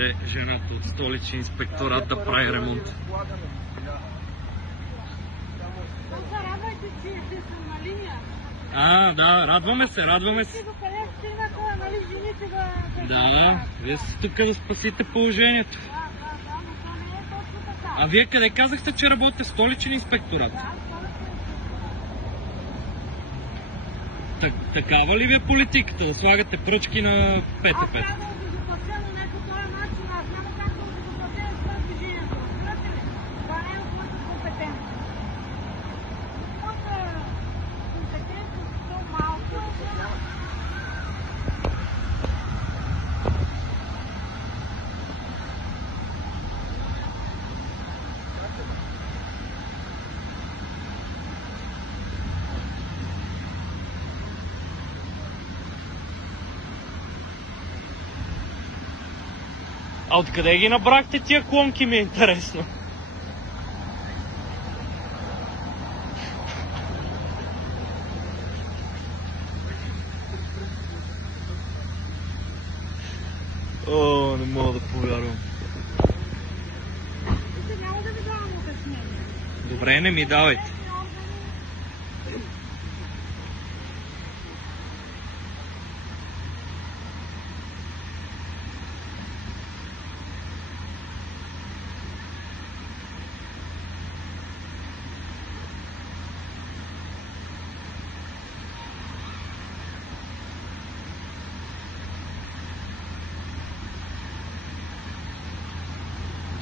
Жената от Столичния инспекторат да прави ремонт. Зарадвайте, че сте на линия. Да, радваме се. Да, вие сте тук да спасите положението. Но това не е точно така. А вие къде казахте, че работите в Столичен инспекторат? Такава ли ви е политиката? Да слагате пръчки на ПТП? Аз трябва да обезопасено не по този начин, аз няма как да обезопасено това движението. Разбирате ли? Това не е от моята компетентност. Моята компетентност е по-малко. А откъде ги набрахте тия клонки, ми е интересно? О, не мога да повярвам. Няма да ви давам обяснение. Добре, не ми давайте.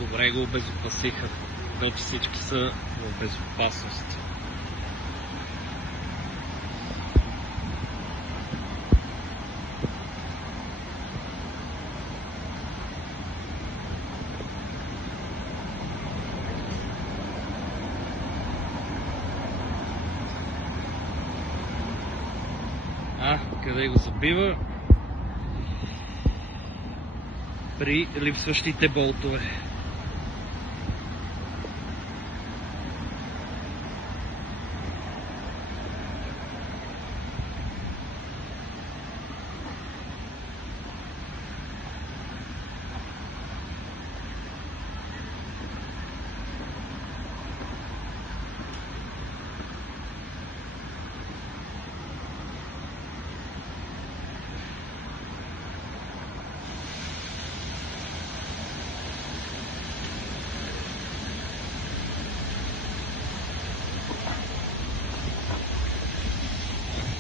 Добре го обезопасиха. Вече всички са в безопасност. Къде го забива? При липсващите болтове.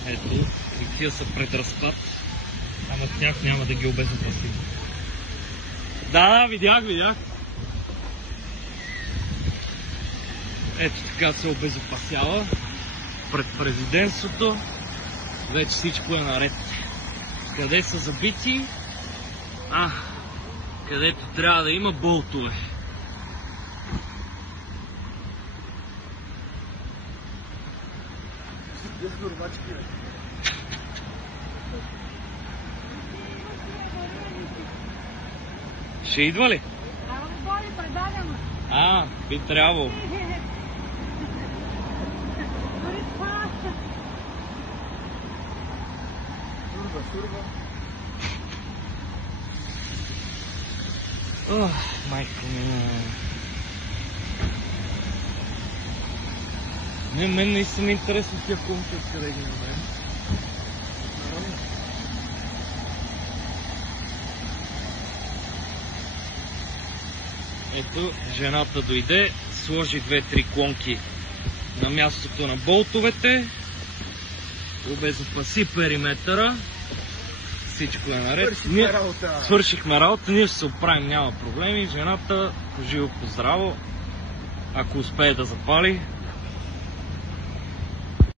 Ето, и тия са пред разпад, ама с тях няма да ги обезопасим. Да, видях. Ето така се обезопасява пред президентството. Вече всичко е наред. Къде са забити? Където трябва да има болтове. Ще идва ли? Трябва да бъде предадено. Би трябвало. Дори това. Сурва. Майка ми. Мен наистина е интересно тия клонки, откъде ги наберем. Ето, жената дойде, сложи 2-3 клонки на мястото на болтовете, обезопаси периметъра, всичко е наред. Свършихме работа, ние ще се оправим, няма проблеми. Жената поживо по здраво, ако успее да запали.